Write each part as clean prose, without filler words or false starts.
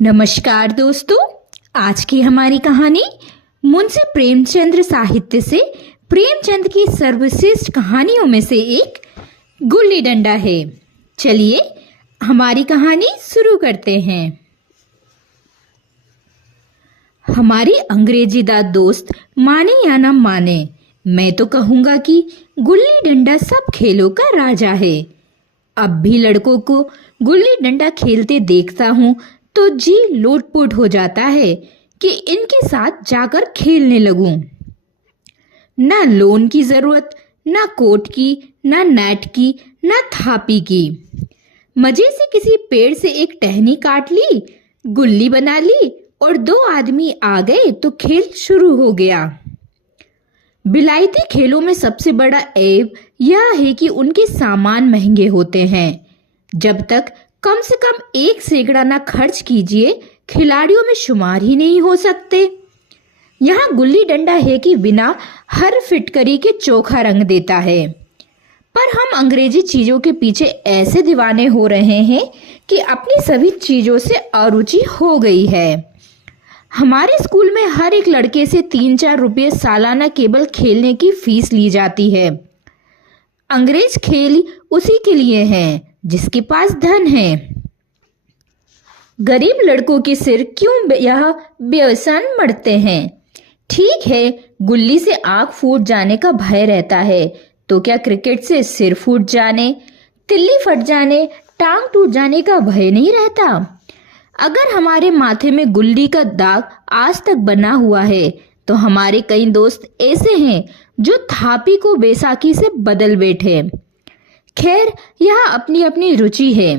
नमस्कार दोस्तों, आज की हमारी कहानी मुंशी प्रेमचंद्र साहित्य से प्रेमचंद की सर्वश्रेष्ठ कहानियों में से एक गुल्ली डंडा है। चलिए हमारी कहानी शुरू करते हैं। हमारी अंग्रेजीदार दोस्त माने या न माने, मैं तो कहूँगा कि गुल्ली डंडा सब खेलों का राजा है। अब भी लड़कों को गुल्ली डंडा खेलते देखता हूँ तो जी लोटपोट हो जाता है कि इनके साथ जाकर खेलने लगूं। ना लोन की जरूरत, ना कोट की, ना नेट की, ना थापी की। मजे से किसी पेड़ से एक टहनी काट ली, गुल्ली बना ली और दो आदमी आ गए तो खेल शुरू हो गया। बिलायती खेलों में सबसे बड़ा ऐब यह है कि उनके सामान महंगे होते हैं। जब तक कम से कम 1 सैकड़ा ना खर्च कीजिए, खिलाड़ियों में शुमार ही नहीं हो सकते। यहाँ गुल्ली डंडा है कि बिना हर फिटकरी के चोखा रंग देता है। पर हम अंग्रेजी चीजों के पीछे ऐसे दीवाने हो रहे हैं कि अपनी सभी चीजों से अरुचि हो गई है। हमारे स्कूल में हर एक लड़के से 3-4 रुपये सालाना केवल खेलने की फीस ली जाती है। अंग्रेज खेल उसी के लिए हैं जिसके पास धन है। गरीब लड़कों के सिर क्यों यह व्यसन मरते हैं? ठीक है, गुल्ली से आंख फूट जाने का भय रहता है, तो क्या क्रिकेट से सिर फूट जाने, तिल्ली फट जाने, टांग टूट जाने का भय नहीं रहता? अगर हमारे माथे में गुल्ली का दाग आज तक बना हुआ है तो हमारे कई दोस्त ऐसे हैं जो थापी को बैसाखी से बदल बैठे। खैर, यह अपनी अपनी रुचि है।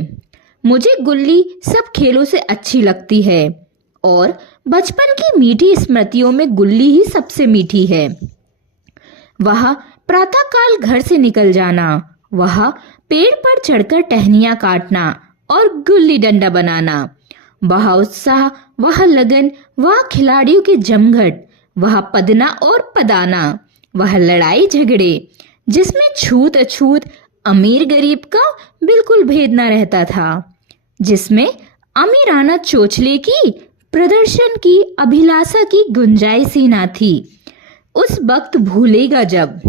मुझे गुल्ली सब खेलों से अच्छी लगती है और बचपन की मीठी स्मृतियों में गुल्ली ही सबसे मीठी है। वह प्रातःकाल घर से निकल जाना, वह पेड़ पर चढ़कर टहनियां काटना और गुल्ली डंडा बनाना, वह उत्साह, वह लगन, वह खिलाड़ियों के जमघट, वह पदना और पदाना, वह लड़ाई झगड़े जिसमें छूत अछूत, अमीर गरीब का बिल्कुल भेद न रहता था, जिसमें अमीराना चोचले की, प्रदर्शन की, अभिलाषा की गुंजाइश ही ना थी। उस वक्त भूलेगा जब।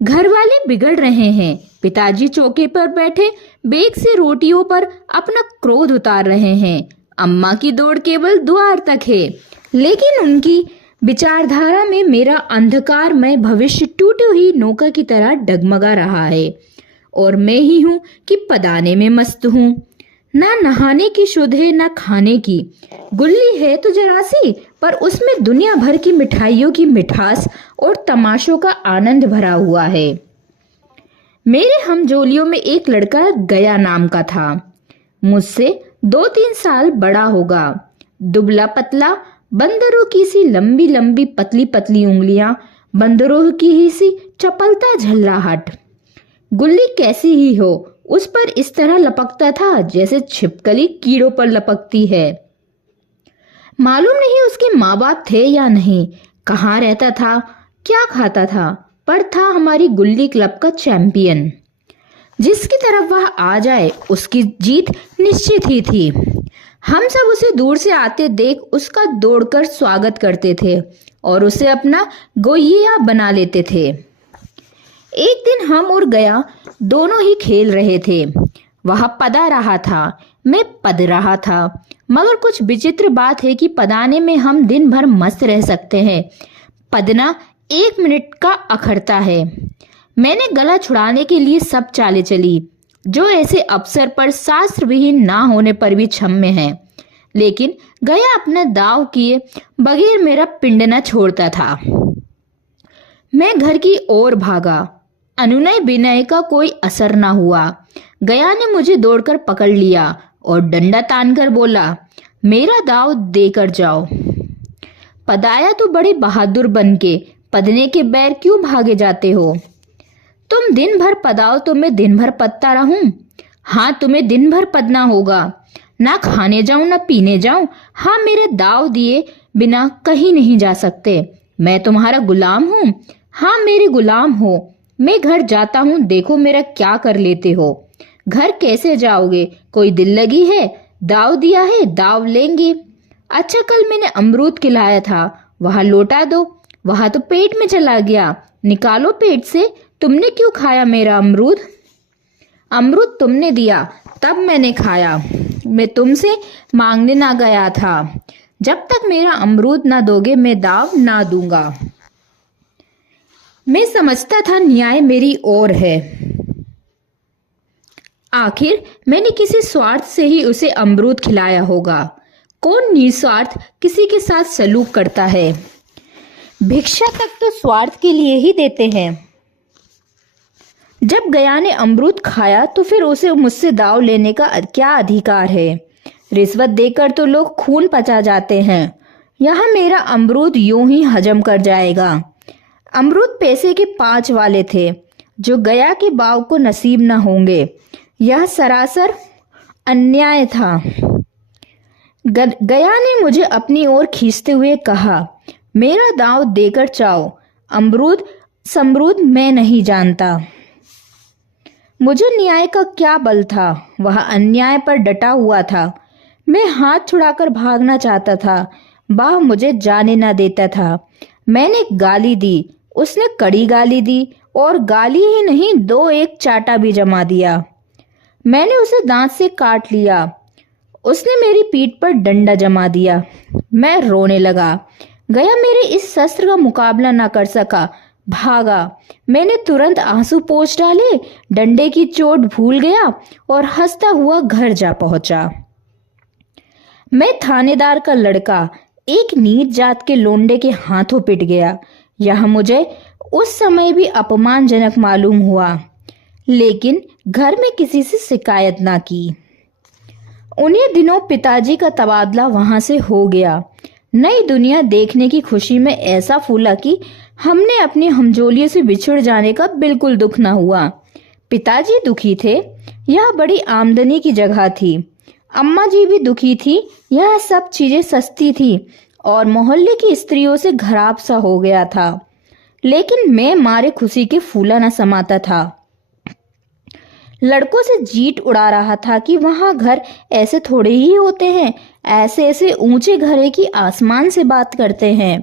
घर वाले बिगड़ रहे हैं, पिताजी चौके पर बैठे बेग से रोटियों पर अपना क्रोध उतार रहे हैं, अम्मा की दौड़ केवल द्वार तक है, लेकिन उनकी विचारधारा में मेरा अंधकारमय भविष्य टूटी हुई नौका की तरह डगमगा रहा है और मैं ही हूँ कि पदाने में मस्त हूँ। ना नहाने की शुद्ध है, ना खाने की। गुल्ली है तो जरा सी, पर उसमें दुनिया भर की मिठाइयों की मिठास और तमाशों का आनंद भरा हुआ है। मेरे हमजोलियों में एक लड़का गया नाम का था। मुझसे 2-3 साल बड़ा होगा। दुबला पतला, बंदरों की सी लंबी लंबी पतली पतली उंगलियां, बंदरों की ही सी चपलता झल्लाहट। गुल्ली कैसी ही हो, उस पर इस तरह लपकता था जैसे छिपकली कीड़ों पर लपकती है। मालूम नहीं उसके माँ बाप थे या नहीं, कहाँ रहता था, क्या खाता था, पर था हमारी गुल्ली क्लब का चैंपियन। जिसकी तरफ वह आ जाए उसकी जीत निश्चित ही थी। हम सब उसे दूर से आते देख उसका दौड़कर स्वागत करते थे और उसे अपना गोइया बना लेते थे। एक दिन हम और गया दोनों ही खेल रहे थे। वह पदा रहा था, मैं पद रहा था, मगर कुछ विचित्र बात है कि पदाने में हम दिन भर मस्त रह सकते हैं, पदना 1 मिनट का अखरता है। मैंने गला छुड़ाने के लिए सब चालें चली जो ऐसे अवसर पर शास्त्र विहीन ना होने पर भी क्षम्य है, लेकिन गया अपना दाव किए बगैर मेरा पिंड न छोड़ता था। मैं घर की ओर भागा। अनुनय विनय का कोई असर न हुआ। गया ने मुझे दौड़कर पकड़ लिया और डंडा तानकर बोला, मेरा दाव देकर जाओ। पदाया तो बड़े बहादुर बनके, पदने के बैर क्यों भागे जाते हो? तुम दिन भर पदाओ तो मैं दिन भर पदता रहूं? हाँ, तुम्हें दिन भर पदना होगा। ना खाने जाऊं ना पीने जाऊं, हाँ, मेरे दाव दिए बिना कहीं नहीं जा सकते। मैं तुम्हारा गुलाम हूँ? हाँ, मेरे गुलाम हो। मैं घर जाता हूँ, देखो मेरा क्या कर लेते हो। घर कैसे जाओगे? कोई दिल लगी है? दाव दिया है, दाव लेंगे। अच्छा, कल मैंने अमरूद खिलाया था, वहां लौटा दो। वहां तो पेट में चला गया, निकालो पेट से। तुमने क्यों खाया मेरा अमरूद? अमरूद तुमने दिया, तब मैंने खाया। मैं तुमसे मांगने ना गया था। जब तक मेरा अमरूद ना दोगे, मैं दाव ना दूंगा। मैं समझता था न्याय मेरी ओर है। आखिर मैंने किसी स्वार्थ से ही उसे अमरूद खिलाया होगा। कौन निस्वार्थ किसी के साथ सलूक करता है? भिक्षा तक तो स्वार्थ के लिए ही देते हैं। जब गया ने अमरूद खाया तो फिर उसे मुझसे दाव लेने का क्या अधिकार है? रिश्वत देकर तो लोग खून पचा जाते हैं। यहाँ मेरा अमरूद यूं ही हजम कर जाएगा। अमरूद पैसे के 5 वाले थे, जो गया के बाव को नसीब न होंगे। यह सरासर अन्याय था। गया ने मुझे अपनी ओर खींचते हुए कहा, मेरा दाव देकर चाओ। अमरूद समरूद मैं नहीं जानता। मुझे न्याय का क्या बल था? वह अन्याय पर डटा हुआ था। मैं हाथ छुड़ाकर भागना चाहता था, वह मुझे जाने न देता था। मैंने गाली दी, उसने कड़ी गाली दी, और गाली ही नहीं, 2-1 चाटा भी जमा दिया। मैंने उसे दांत से काट लिया। उसने मेरी पीठ पर डंडा जमा दिया। मैं रोने लगा। गया मेरे इस शस्त्र का मुकाबला न कर सका, भागा। मैंने तुरंत आंसू पोंछ डाले, डंडे की चोट भूल गया और हंसता हुआ घर जा पहुंचा। मैं थानेदार का लड़का एक नीच जात के लोंडे के हाथों पिट गया। यह मुझे उस समय भी अपमानजनक मालूम हुआ, लेकिन घर में किसी से शिकायत ना की। उन्हीं दिनों पिताजी का तबादला वहां से हो गया। नई दुनिया देखने की खुशी में ऐसा फूला कि हमने अपनी हमजोलियों से बिछुड़ जाने का बिल्कुल दुख न हुआ। पिताजी दुखी थे, यह बड़ी आमदनी की जगह थी। अम्मा जी भी दुखी थी, यह सब चीजें सस्ती थी और मोहल्ले की स्त्रियों से घराब सा हो गया था। लेकिन मैं मारे खुशी के फूला न समाता था। लड़कों से जीट उड़ा रहा था कि वहां घर ऐसे थोड़े ही होते हैं, ऐसे ऐसे ऊंचे घरे की आसमान से बात करते हैं।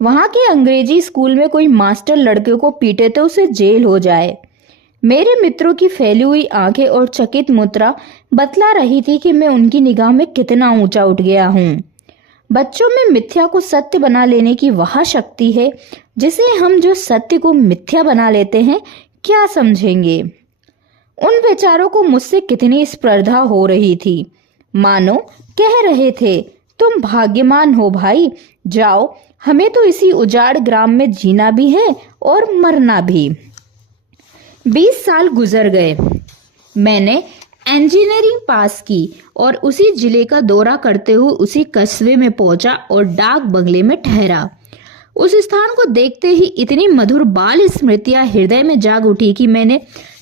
वहां के अंग्रेजी स्कूल में कोई मास्टर लड़के को पीटे तो उसे जेल हो जाए। मेरे मित्रों की फैली हुई आंखें और चकित मुद्रा बतला रही थी कि मैं उनकी निगाह में कितना ऊंचा उठ गया हूँ। बच्चों में मिथ्या को सत्य बना लेने की वह शक्ति है जिसे हम जो सत्य को मिथ्या बना लेते हैं क्या समझेंगे। उन बेचारों को मुझसे कितनी स्पर्धा हो रही थी। मानो कह रहे थे, तुम भाग्यवान हो भाई, जाओ, हमें तो इसी उजाड़ ग्राम में जीना भी है और मरना भी। 20 साल गुजर गए। मैंने इंजीनियरिंग पास की और उसी जिले का दौरा करते हुए उसी कस्बे में पहुंचा और डाक बंगले में ठहरा। उस स्थान को देखते ही इतनी मधुर बाल स्मृतियां हृदय में जाग उठी कि मैंने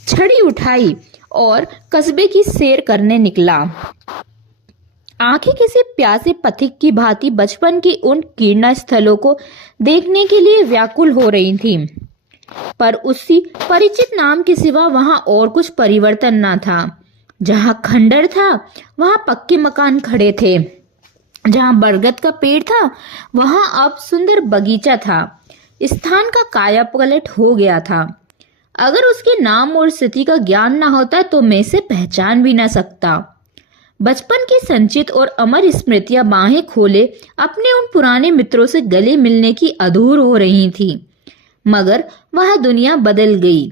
छड़ी उठाई और कस्बे की सैर करने निकला। आंखें किसी प्यासे पथिक की भांति बचपन के उन कीर्ण स्थलों को देखने के लिए व्याकुल हो रही थीं, पर उसी परिचित नाम के सिवा वहां और कुछ परिवर्तन ना था। जहां खंडर था वहां पक्के मकान खड़े थे, जहां बरगद का पेड़ था वहां अब सुंदर बगीचा था। स्थान का कायापलट हो गया था। अगर उसके नाम और स्थिति का ज्ञान ना होता तो मैं इसे पहचान भी ना सकता। बचपन की संचित और अमर स्मृतियां बाहें खोले अपने उन पुराने मित्रों से गले मिलने की अधूर हो रही थी, मगर वह दुनिया बदल गई।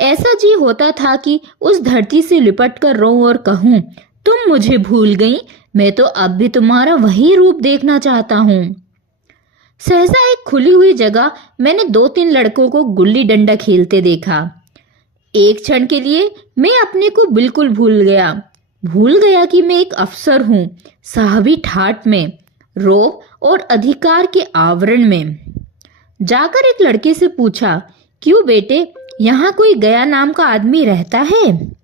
ऐसा जी होता था कि उस धरती से लिपट कर रोऊं और कहूं, तुम मुझे भूल गई, मैं तो अब भी तुम्हारा वही रूप देखना चाहता हूं। सहसा एक खुली हुई जगह मैंने 2-3 लड़कों को गुल्ली डंडा खेलते देखा। एक क्षण के लिए मैं अपने को बिल्कुल भूल गया कि मैं एक अफसर हूं, साहबी ठाट में, रोब और अधिकार के आवरण में। जाकर एक लड़के से पूछा, क्यों बेटे, यहाँ कोई गया नाम का आदमी रहता है?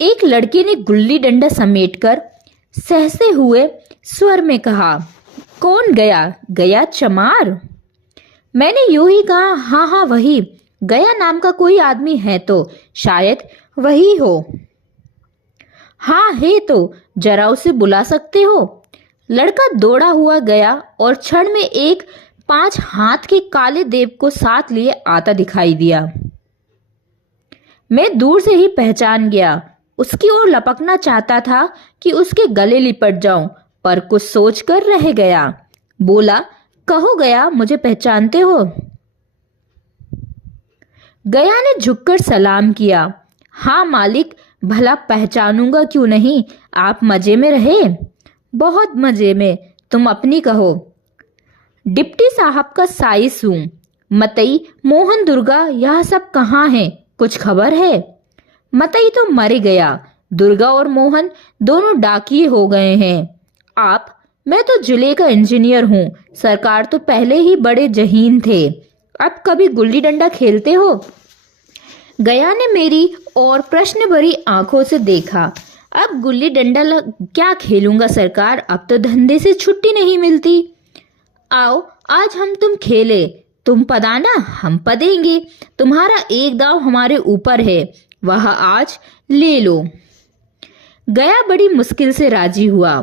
एक लड़के ने गुल्ली डंडा समेटकर सहसे हुए स्वर में कहा, कौन गया? गया चमार? मैंने यूं ही कहा, हाँ हाँ वही, गया नाम का कोई आदमी है तो शायद वही हो। हाँ है तो, जरा उसे बुला सकते हो? लड़का दौड़ा हुआ गया और क्षण में एक 5 हाथ के काले देव को साथ लिए आता दिखाई दिया। मैं दूर से ही पहचान गया। उसकी ओर लपकना चाहता था कि उसके गले लिपट जाऊं, पर कुछ सोच कर रह गया। बोला, कहो गया, मुझे पहचानते हो? गया ने झुककर सलाम किया। हाँ मालिक, भला पहचानूंगा क्यों नहीं, आप मजे में रहे? बहुत मजे में, तुम अपनी कहो। डिप्टी साहब का साइस हूं। मतई, मोहन, दुर्गा यह सब कहाँ हैं? कुछ खबर है? मतई तो मर गया, दुर्गा और मोहन दोनों डाकिये हो गए हैं। आप? मैं तो जिले का इंजीनियर हूँ। सरकार तो पहले ही बड़े जहीन थे। अब कभी गुल्ली डंडा खेलते हो? गया ने मेरी और प्रश्न भरी आंखों से देखा। अब गुल्ली डंडा क्या खेलूंगा सरकार, अब तो धंधे से छुट्टी नहीं मिलती। आओ आज हम तुम खेले, तुम पदाना हम पदेंगे, तुम्हारा एक दाव हमारे ऊपर है, वह आज ले लो। गया बड़ी मुश्किल से राजी हुआ।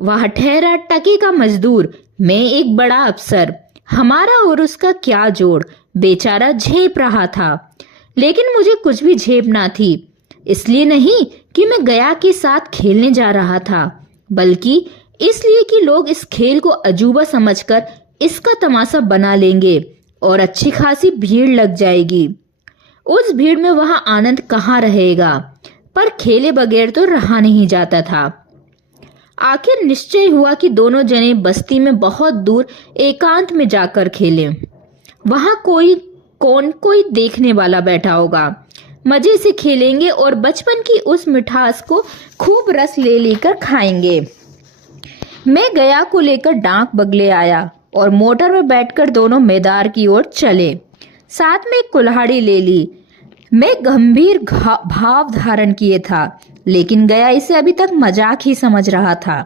वह ठहरा टके का मजदूर, मैं एक बड़ा अफसर, हमारा और उसका क्या जोड़। बेचारा झेप रहा था, लेकिन मुझे कुछ भी झेप ना थी। इसलिए नहीं कि मैं गया के साथ खेलने जा रहा था, बल्कि इसलिए कि लोग इस खेल को अजूबा समझकर इसका तमाशा बना लेंगे और अच्छी खासी भीड़ लग जाएगी। उस भीड़ में वह आनंद कहाँ रहेगा? पर खेले बगैर तो रहा नहीं जाता था। आखिर निश्चय हुआ कि दोनों जने बस्ती में बहुत दूर एकांत में जाकर खेलें। वहां कोई देखने वाला बैठा होगा। मजे से खेलेंगे और बचपन की उस मिठास को खूब रस ले लेकर खाएंगे। मैं गया को लेकर डाक बगले आया और मोटर में बैठकर दोनों मैदान की ओर चले। साथ में एक कुल्हाड़ी ले ली। मैं गंभीर भाव धारण किए था, लेकिन गया इसे अभी तक मजाक ही समझ रहा था।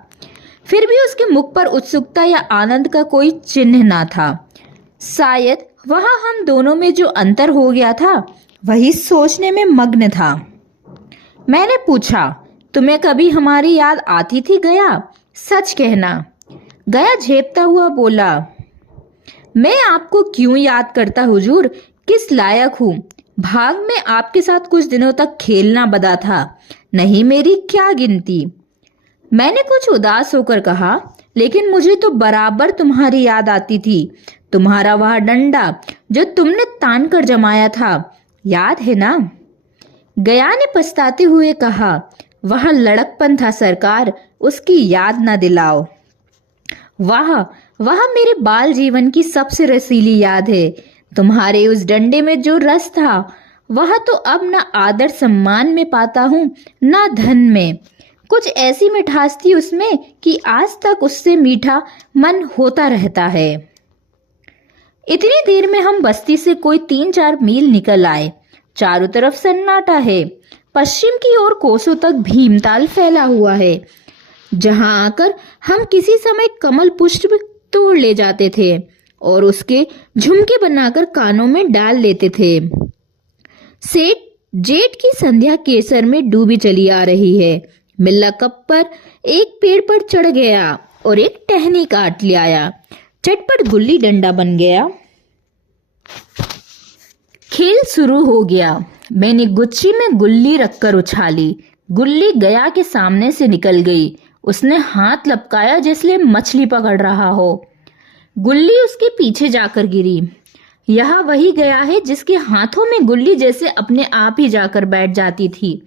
फिर भी उसके मुख पर उत्सुकता या आनंद का कोई चिन्ह ना था। शायद वह हम दोनों में जो अंतर हो गया था, वही सोचने में मग्न था। मैंने पूछा, तुम्हें कभी हमारी याद आती थी गया? सच कहना। गया झेपता हुआ बोला, मैं आपको क्यों याद करता हुजूर, किस लायक हूँ। भाग में आपके साथ कुछ दिनों तक खेलना बदा था, नहीं मेरी क्या गिनती। मैंने कुछ उदास होकर कहा, लेकिन मुझे तो बराबर तुम्हारी याद आती थी। तुम्हारा वह डंडा जो तुमने तान कर जमाया था, याद है ना? गया ने पछताते हुए कहा, वह लड़कपन था सरकार, उसकी याद ना दिलाओ। वह मेरे बाल जीवन की सबसे रसीली याद है। तुम्हारे उस डंडे में जो रस था, वह तो अब न आदर सम्मान में पाता हूँ, न धन में। कुछ ऐसी मिठास थी उसमें कि आज तक उससे मीठा मन होता रहता है। इतनी देर में हम बस्ती से कोई 3-4 मील निकल आए। चारों तरफ सन्नाटा है। पश्चिम की ओर कोसों तक भीमताल फैला हुआ है, जहां आकर हम किसी समय कमल पुष्प तोड़ ले जाते थे और उसके झुमके बनाकर कानों में डाल लेते थे। सेठ जेठ की संध्या केसर में डूबी चली आ रही है। मिल्ला कप पर एक पेड़ पर चढ़ गया और एक टहनी काट ले आया। चटपट गुल्ली डंडा बन गया। खेल शुरू हो गया। मैंने गुच्छी में गुल्ली रखकर उछाली। गुल्ली गया के सामने से निकल गई। उसने हाथ लपकाया जैसे मछली पकड़ रहा हो। गुल्ली उसके पीछे जाकर गिरी। यह वही गया है जिसके हाथों में गुल्ली जैसे अपने आप ही जाकर बैठ जाती थी।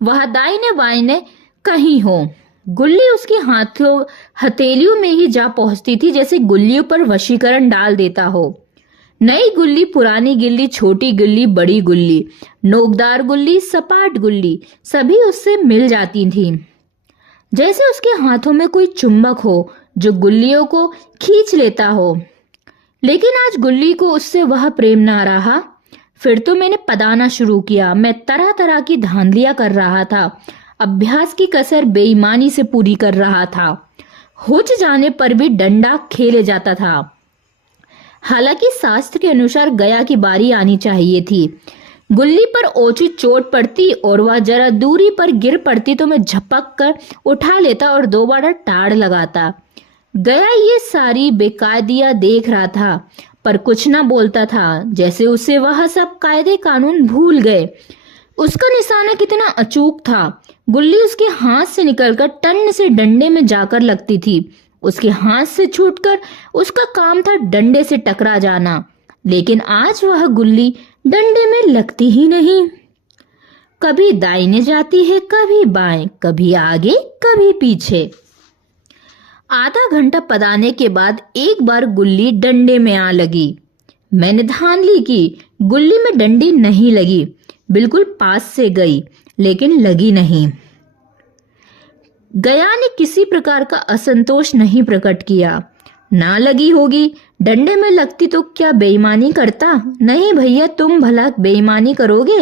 वह दाहिने बाइने कहीं हो। गुल्ली उसके हाथों हथेलियों में ही जा पहुंचती थी, जैसे गुल्लियों पर वशीकरण डाल देता हो। नई गुल्ली, पुरानी गुल्ली, छोटी गुल्ली, बड़ी गुल्ली, नोकदार गुल्ली, सपाट गुल्ली, सभी उससे मिल जाती थीं। जैसे उसके हाथों में कोई चुंबक हो जो गुल्लियों को खींच लेता हो। लेकिन आज गुल्ली को उससे वह प्रेम ना रहा। फिर तो मैंने पदाना शुरू किया। मैं तरह तरह की धांधलियां कर रहा था। अभ्यास की कसर बेईमानी से पूरी कर रहा था। हुच जाने पर भी डंडा खेले जाता था। हालांकि शास्त्र के अनुसार गया की बारी आनी चाहिए थी। गुल्ली पर ओछी चोट पड़ती और वह जरा दूरी पर गिर पड़ती तो मैं झपक कर उठा लेता और दोबारा टाड़ लगाता। गया ये सारी बेकायदियां देख रहा था पर कुछ ना बोलता था, जैसे उसे वह सब कायदे कानून भूल गए। उसका निशाना कितना अचूक था। गुल्ली उसके हाथ से निकलकर टन से डंडे में जाकर लगती थी। उसके हाथ से छूटकर उसका काम था डंडे से टकरा जाना, लेकिन आज वह गुल्ली डंडे में लगती ही नहीं। कभी दाहिने जाती है, कभी बाएं, कभी आगे, कभी पीछे। आधा घंटा पदाने के बाद एक बार गुल्ली डंडे में आ लगी। मैंने ध्यान ली कि गुल्ली में डंडी नहीं लगी। बिल्कुल पास से गई लेकिन लगी नहीं। गया ने किसी प्रकार का असंतोष नहीं प्रकट किया। ना लगी होगी, डंडे में लगती तो क्या बेईमानी करता? नहीं भैया, तुम भला बेईमानी करोगे?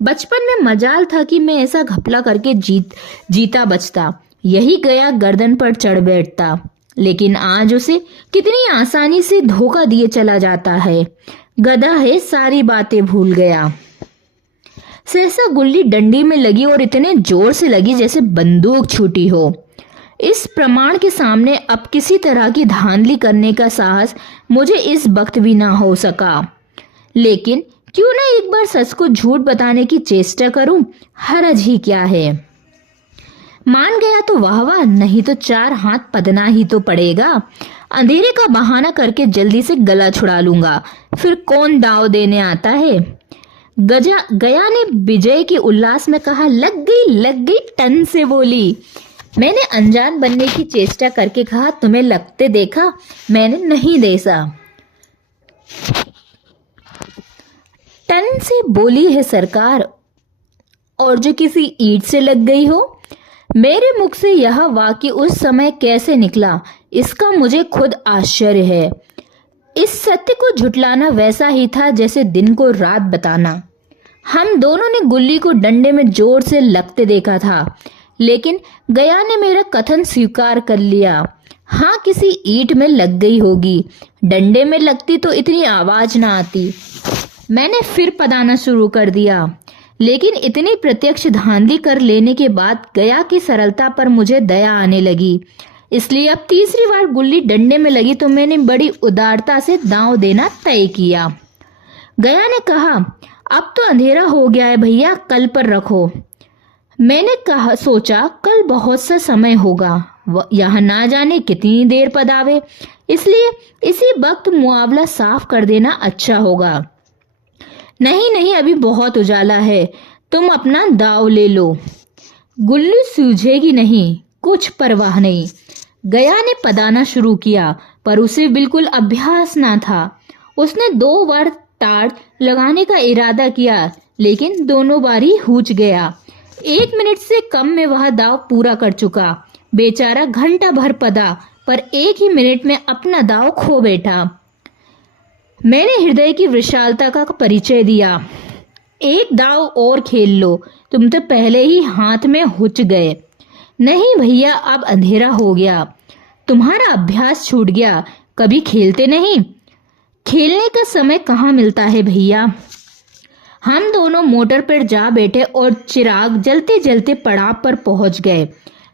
बचपन में मजाल था कि मैं ऐसा घपला करके जीता बचता। यही गया गर्दन पर चढ़ बैठता, लेकिन आज उसे कितनी आसानी से धोखा दिए चला जाता है। गधा है, सारी बातें भूल गया। सहसा गुल्ली डंडी में लगी और इतने जोर से लगी जैसे बंदूक छूटी हो। इस प्रमाण के सामने अब किसी तरह की धांधली करने का साहस मुझे इस वक्त भी ना हो सका। लेकिन क्यों ना एक बार सच को झूठ बताने की चेष्टा करूं, हरज ही क्या है। मान गया तो वाह वाह, नहीं तो 4 हाथ पदना ही तो पड़ेगा। अंधेरे का बहाना करके जल्दी से गला छुड़ा लूंगा, फिर कौन दाव देने आता है। गया ने विजय के उल्लास में कहा, लग गई, टन से बोली। मैंने अनजान बनने की चेष्टा करके कहा, तुम्हें लगते देखा? मैंने नहीं देखा। टन से बोली है सरकार, और जो किसी ईंट से लग गई हो। मेरे मुख से यह वाक्य उस समय कैसे निकला, इसका मुझे खुद आश्चर्य है। इस सत्य को झुटलाना वैसा ही था जैसे दिन को रात बताना। हम दोनों ने गुल्ली को डंडे में जोर से लगते देखा था, लेकिन गया ने मेरा कथन स्वीकार कर लिया। हाँ, किसी ईंट में लग गई होगी। डंडे में लगती तो इतनी आवाज ना आती। मैंने फिर पदाना शुरू कर दिया, लेकिन इतनी प्रत्यक्ष धांधली कर लेने के बाद गया की सरलता पर मुझे दया आने लगी। इसलिए अब तीसरी बार गुल्ली डंडे में लगी तो मैंने बड़ी उदारता से दांव देना तय किया। गया ने कहा, अब तो अंधेरा हो गया है भैया, कल पर रखो। मैंने सोचा कल बहुत सा समय होगा, यहाँ ना जाने कितनी देर पदावे, इसलिए इसी वक्त मुआवला साफ कर देना अच्छा होगा। नहीं, अभी बहुत उजाला है, तुम अपना दाव ले लो, गुल्ली सूझेगी नहीं, कुछ परवाह नहीं। गया ने पदाना शुरू किया, पर उसे बिल्कुल अभ्यास ना था। उसने 2 बार टाड़ लगाने का इरादा किया, लेकिन दोनों बार ही हुच गया। 1 मिनट से कम में वह दाव पूरा कर चुका। बेचारा घंटा भर पदा, पर 1 ही मिनट में अपना दाव खो बैठा। मैंने हृदय की विशालता का परिचय दिया। एक दाव और खेल लो, तुम तो पहले ही हाथ में हुच गए। नहीं भैया, अब अंधेरा हो गया, तुम्हारा अभ्यास छूट गया, कभी खेलते नहीं। खेलने का समय कहाँ मिलता है भैया। हम दोनों मोटर पर जा बैठे और चिराग जलते जलते पड़ाव पर पहुंच गए।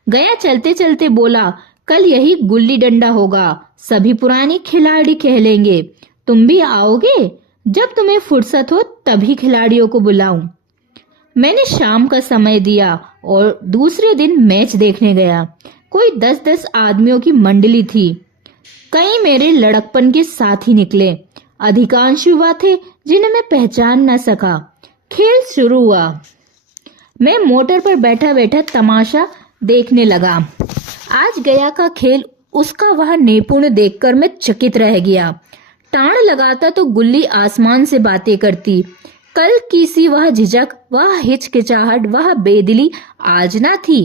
गया चलते चलते बोला, कल यही गुल्ली डंडा होगा, सभी पुराने खिलाड़ी खेलेंगे, तुम भी आओगे? जब तुम्हें फुर्सत हो तभी खिलाड़ियों को बुलाऊं। मैंने शाम का समय दिया और दूसरे दिन मैच देखने गया। कोई 10-10 आदमियों की मंडली थी। कई मेरे लड़कपन के साथी निकले, अधिकांश युवा थे जिन्हें मैं पहचान न सका। खेल शुरू हुआ। मैं मोटर पर बैठा बैठा तमाशा देखने लगा। आज गया का खेल, उसका वह निपुण देखकर मैं चकित रह गया। टाण लगाता तो गुल्ली आसमान से बातें करती। कल की सी वह झिझक, वह हिचकिचाहट, वह बेदिली आज ना थी।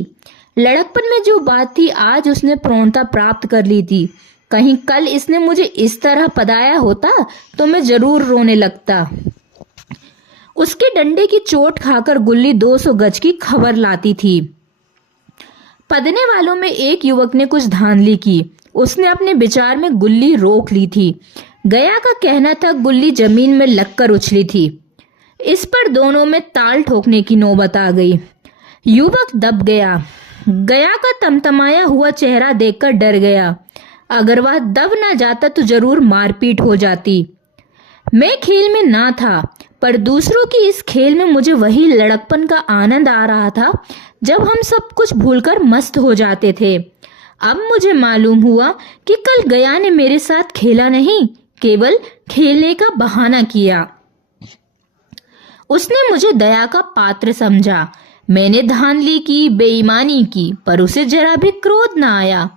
लड़कपन में जो बात थी आज उसने प्रौढ़ता प्राप्त कर ली थी। कहीं कल इसने मुझे इस तरह पदाया होता तो मैं जरूर रोने लगता। उसके डंडे की चोट खाकर गुल्ली 200 गज की खबर लाती थी। पदने वालों में एक युवक ने कुछ धांधली की। उसने अपने विचार में गुल्ली रोक ली थी। गया का कहना था गुल्ली जमीन में लगकर उछली थी। इस पर दोनों में ताल ठोकने की नौबत आ गई। युवक दब गया। गया का तमतमाया हुआ चेहरा देखकर डर गया। अगर वह दब ना जाता तो जरूर मारपीट हो जाती। मैं खेल में ना था, पर दूसरों की इस खेल में मुझे वही लड़कपन का आनंद आ रहा था जब हम सब कुछ भूलकर मस्त हो जाते थे। अब मुझे मालूम हुआ कि कल गया ने मेरे साथ खेला नहीं, केवल खेलने का बहाना किया। उसने मुझे दया का पात्र समझा। मैंने धांधली की, बेईमानी की, पर उसे जरा भी क्रोध ना आया।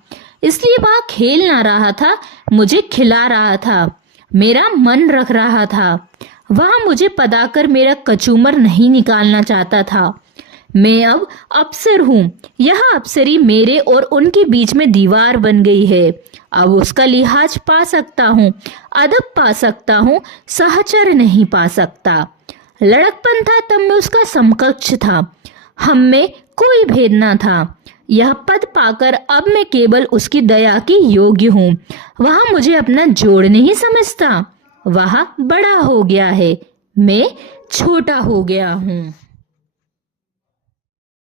इसलिए वह खेल ना रहा था, मुझे खिला रहा था, मेरा मन रख रहा था। वह मुझे पदाकर मेरा कचूमर नहीं निकालना चाहता था। मैं अब अफसर हूँ। यह अफसरी मेरे और उनके बीच में दीवार बन गई है। अब उसका लिहाज पा सकता हूँ, अदब पा सकता हूँ, सहचर नहीं पा सकता। लड़कपन था तब मैं उसका समकक्ष था। हम में कोई भेद ना था। यह पद पाकर अब मैं केवल उसकी दया की योग्य हूँ। वह मुझे अपना जोड़ नहीं समझता। वह बड़ा हो गया है, मैं छोटा हो गया हूँ।